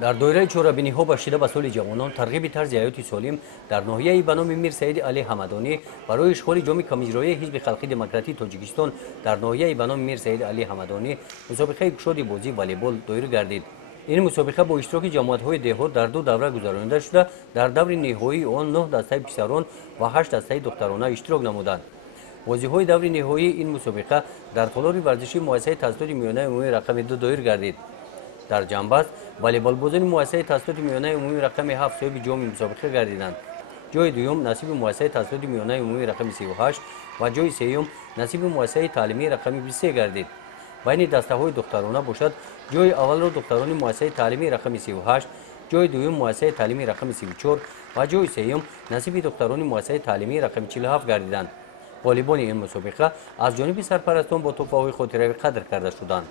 در دوره چورابینی‌ها باشیده به سال جوانان ترغیب طرز حیاتی سالم در ناحیه به نام میر سعید علی حمدانی برای اشغال جام کمیجرایی حزب خلقی دموکراتی تاجیکستان در ناحیه به نام میر سعید علی حمدانی مسابقه گشاد بازی والیبال دایر گردید. این مسابقه با اشتراک جماعت‌های دهات در دو دوره گذرانده شده. در دور نهایی آن 9 دسته پسران و 8 دسته دخترانه اشتراک نمودند. بازی‌های دور نهایی این مسابقه در تالار ورزشی مؤسسه تسهیلات میانه عمومی رقم 2 دایر گردید. در جنبش والیبال بازان مؤسسه تسهیلات میانه عمومی رقم 7 صاحب جام مسابقه گردیدند. جای دوم نصیب مؤسسه تسهیلات میانه عمومی رقم 38 و جای سوم نصیب مؤسسه تعلیمی رقم 23 گردید. بین دسته‌های دخترانه باشد جای اول را دختران مؤسسه تعلیمی رقم 38، جای دوم مؤسسه تعلیمی رقم 34 و جای سوم نصیب دختران مؤسسه تعلیمی رقم 47 گردیدند. غالبان این مسابقه از جانب سرپرستان با تحفه‌های خاطره قدر کرده شدند.